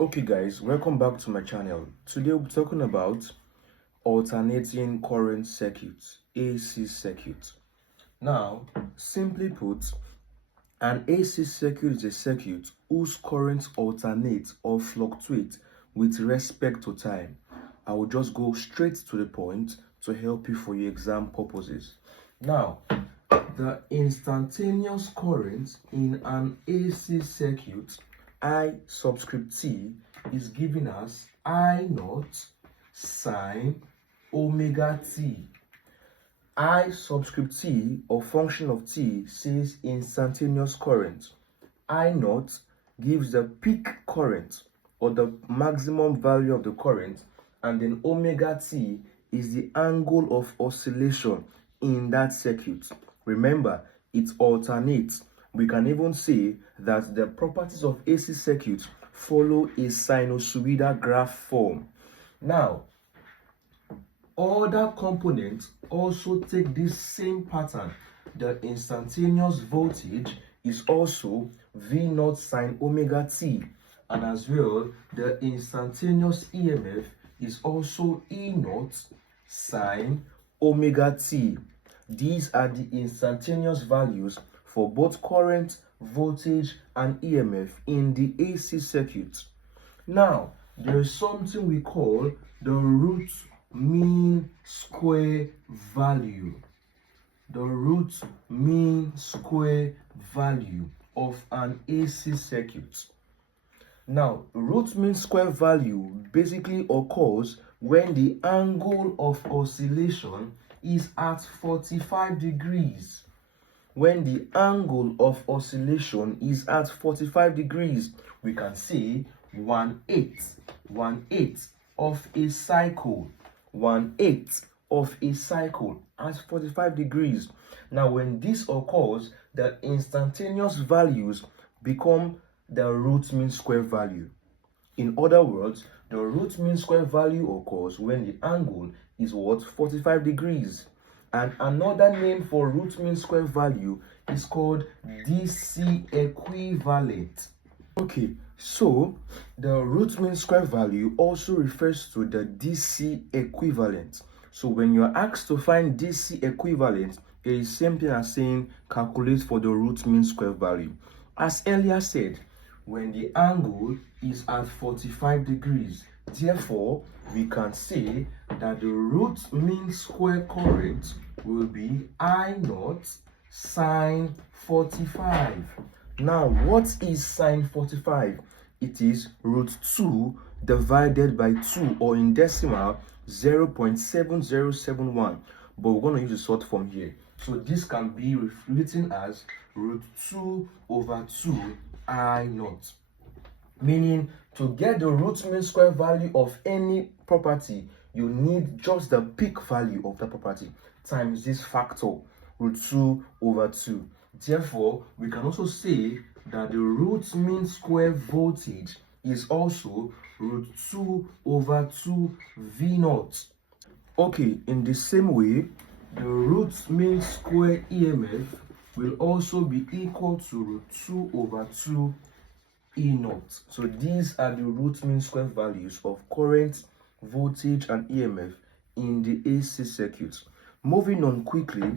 Okay guys, welcome back to my channel. Today we'll be talking about alternating current circuits, AC circuit. Now, simply put, an AC circuit is a circuit whose currents alternate or fluctuate with respect to time. I will just go straight to the point to help you for your exam purposes. Now, the instantaneous current in an AC circuit, I subscript T, is given as I naught sine omega T. I subscript T, or function of T, says instantaneous current. I naught gives the peak current or the maximum value of the current, and then omega T is the angle of oscillation in that circuit. Remember, it alternates. We can even say that the properties of AC circuits follow a sinusoidal graph form. Now, other components also take this same pattern. The instantaneous voltage is also V naught sine omega T, and as well the instantaneous EMF is also E naught sine omega T. These are the instantaneous values for both current, voltage, and EMF in the AC circuit. Now, there is something we call the root mean square value. The root mean square value of an AC circuit. Now, root mean square value basically occurs when the angle of oscillation is at 45 degrees. When the angle of oscillation is at 45 degrees, we can say 1/8 of a cycle. 1/8 of a cycle at 45 degrees. Now, when this occurs, the instantaneous values become the root mean square value. In other words, the root mean square value occurs when the angle is what? 45 degrees. And another name for root mean square value is called DC equivalent. Okay, so the root mean square value also refers to the DC equivalent. So when you're asked to find DC equivalent, it is same thing as saying calculate for the root mean square value. As earlier said, when the angle is at 45 degrees, therefore we can say that the root mean square current will be I naught sine 45. Now, what is sine 45? It is root 2 divided by 2, or in decimal 0.7071. But we're going to use the short form here. So this can be written as root 2 over 2 I naught. Meaning, to get the root mean square value of any property, you need just the peak value of the property times this factor, root 2 over 2. Therefore, we can also say that the root mean square voltage is also root 2 over 2 V naught. Okay, in the same way, the root mean square EMF will also be equal to root 2 over 2 E naught. So these are the root mean square values of current, voltage, and EMF in the AC circuit. Moving on quickly,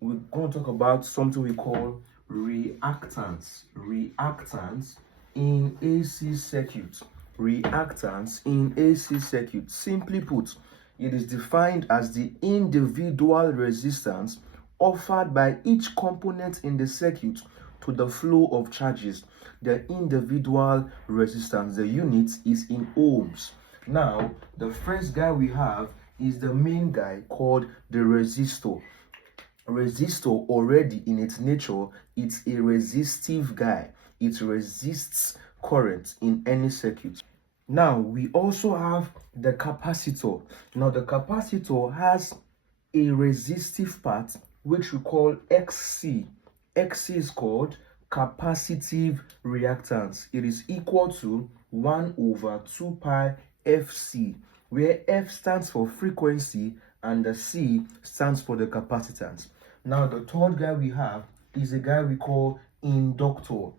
we're going to talk about something we call reactance. Reactance in AC circuit. Reactance in AC circuit. Simply put, it is defined as the individual resistance offered by each component in the circuit to the flow of charges. The individual resistance, the unit is in ohms. Now, the first guy we have is the main guy called the resistor. Resistor, already in its nature, it's a resistive guy. It resists current in any circuit. Now, we also have the capacitor. Now, the capacitor has a resistive part which we call XC. XC is called capacitive reactance. It is equal to 1 over 2 pi Fc, where F stands for frequency and the C stands for the capacitance. Now, the third guy we have is a guy we call inductor.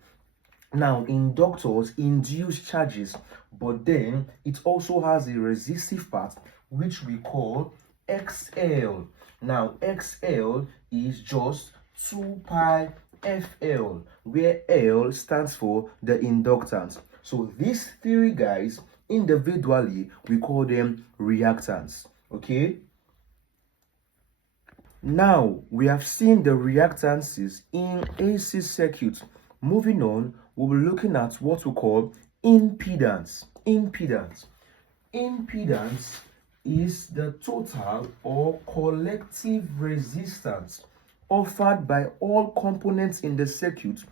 Now, inductors induce charges but then it also has a resistive part which we call XL. Now XL is just 2 pi FL, where L stands for the inductance. So these three guys individually we call them reactants. Okay, now we have seen the reactances in AC circuits. Moving on, we'll be looking at what we call impedance. Impedance is the total or collective resistance offered by all components in the circuit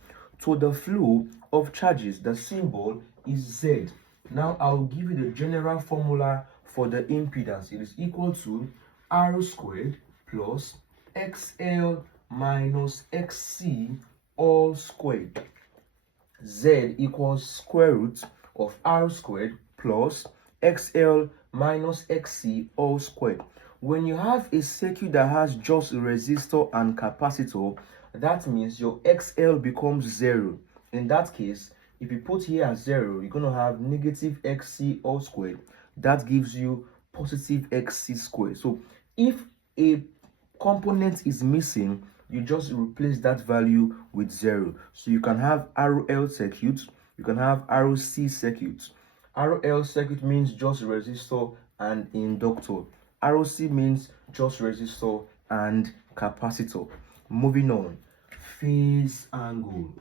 to the flow of charges. The symbol is Z. Now I'll give you the general formula for the impedance. It is equal to R squared plus XL minus XC all squared. Z equals square root of R squared plus XL minus XC all squared. When you have a circuit that has just a resistor and capacitor, that means your XL becomes 0. In that case, if you put here as 0, you're going to have negative XC all squared. That gives you positive XC squared. So if a component is missing, you just replace that value with 0. So you can have RL circuit, you can have RC circuit. RL circuit means just resistor and inductor. ROC means just resistor and capacitor. Moving on, phase angle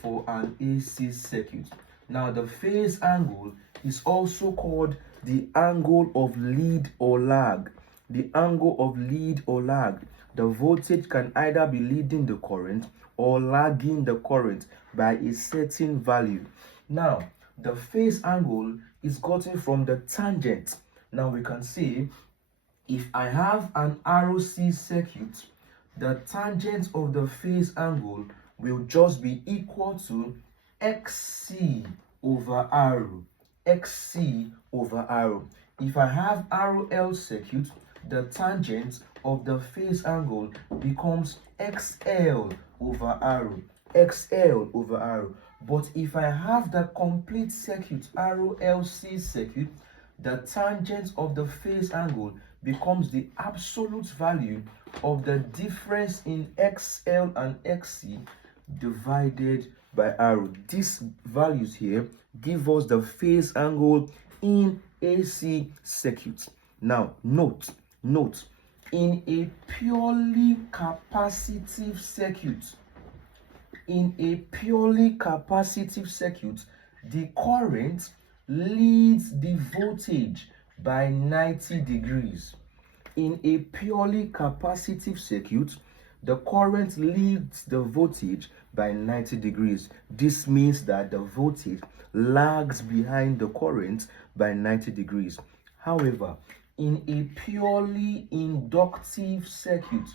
for an AC circuit. Now the phase angle is also called the angle of lead or lag. The angle of lead or lag. The voltage can either be leading the current or lagging the current by a certain value. Now the phase angle is gotten from the tangent. Now we can say if I have an ROC circuit, the tangent of the phase angle will just be equal to XC over R. XC over R. If I have RL circuit, the tangent of the phase angle becomes XL over R. XL over R. But if I have the complete circuit, RLC circuit, the tangent of the phase angle becomes the absolute value of the difference in XL and XC divided by R. These values here give us the phase angle in AC circuit. Now note, in a purely capacitive circuit, the current leads the voltage by 90 degrees. In a purely capacitive circuit, the current leads the voltage by 90 degrees. This means that the voltage lags behind the current by 90 degrees. However, in a purely inductive circuit,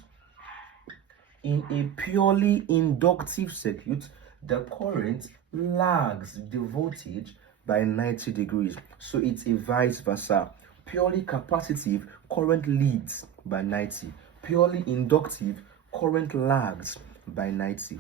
the current lags the voltage by 90 degrees. So it's a vice versa. Purely capacitive, current leads by 90. Purely inductive, current lags by 90.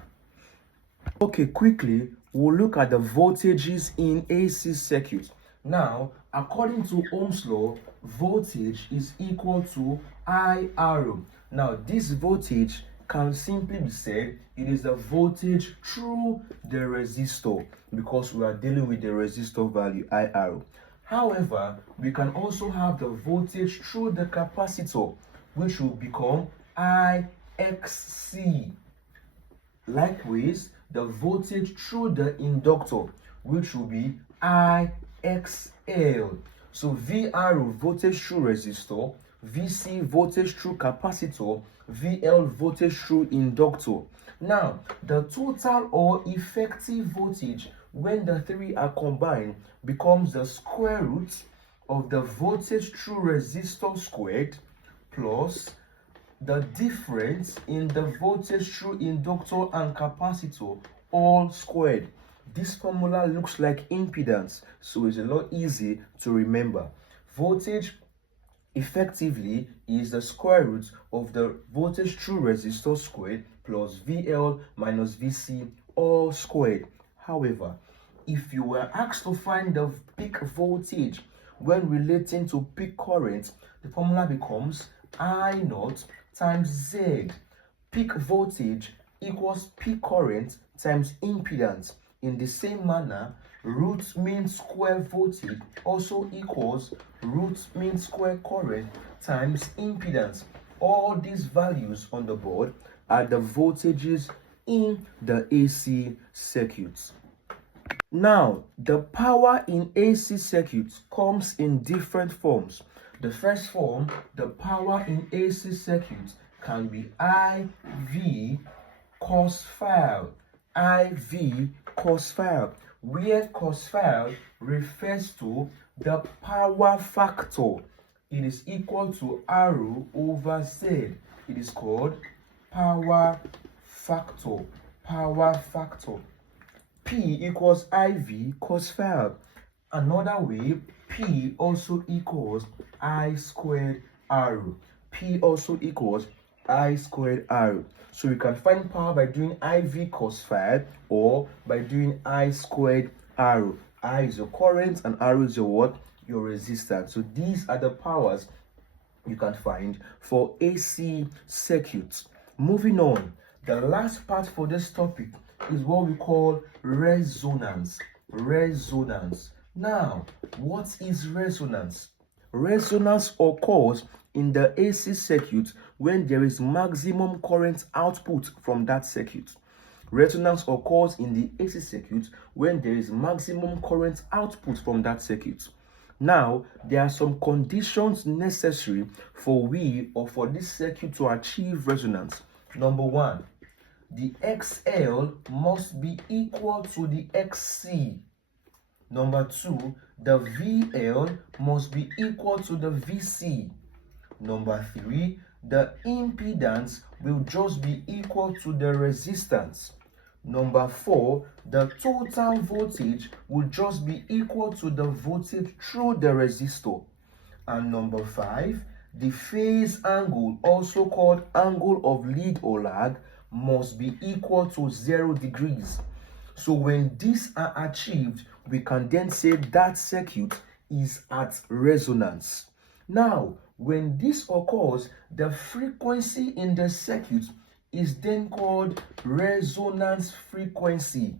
Okay, quickly, we'll look at the voltages in AC circuit. Now, according to Ohm's law, voltage is equal to IR. Now, this voltage can simply be said it is the voltage through the resistor, because we are dealing with the resistor value IR. However, we can also have the voltage through the capacitor, which will become IXC. Likewise, the voltage through the inductor, which will be IXL. So VR voltage through resistor, VC voltage through capacitor, VL voltage through inductor. Now, the total or effective voltage when the three are combined becomes the square root of the voltage through resistor squared plus the difference in the voltage through inductor and capacitor all squared. This formula looks like impedance, so it's a lot easy to remember. Voltage effectively is the square root of the voltage through resistor squared plus VL minus VC all squared. However, if you were asked to find the peak voltage when relating to peak current, the formula becomes I naught times Z. Peak voltage equals peak current times impedance. In the same manner, root mean square voltage also equals root mean square current times impedance. All these values on the board are the voltages in the AC circuits. Now, the power in AC circuits comes in different forms. The first form, the power in AC circuits, can be IV cos phi. IV cos phi, where cos phi refers to the power factor. It is equal to R over Z. It is called power factor. Power factor. P equals IV cos phi. Another way, P also equals I squared R. P also equals I squared R. So we can find power by doing IV cos phi or by doing I squared R. I is your current and R is your what? Your resistance. So these are the powers you can find for AC circuits. Moving on, the last part for this topic is what we call resonance. Resonance. Now, what is resonance? Resonance occurs in the AC circuit when there is maximum current output from that circuit. Resonance occurs in the AC circuit when there is maximum current output from that circuit. Now, there are some conditions necessary for this circuit to achieve resonance. Number one, the XL must be equal to the XC. Number two, the VL must be equal to the VC. Number three, the impedance will just be equal to the resistance. Number four, the total voltage will just be equal to the voltage through the resistor. And number five, the phase angle, also called angle of lead or lag, must be equal to 0 degrees. So when these are achieved, we can then say that circuit is at resonance. Now, when this occurs, the frequency in the circuit is then called resonance frequency,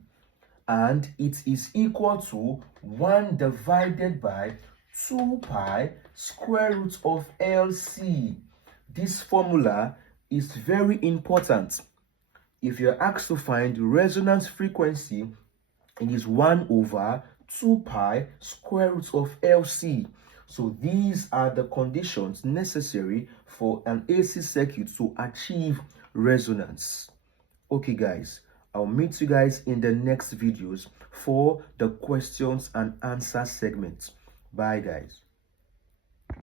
and it is equal to 1 divided by 2 pi square root of LC. This formula is very important. If you're asked to find resonance frequency, it is 1 over 2 pi square root of LC. So these are the conditions necessary for an AC circuit to achieve resonance. Okay guys, I'll meet you guys in the next videos for the questions and answer segment. Bye guys.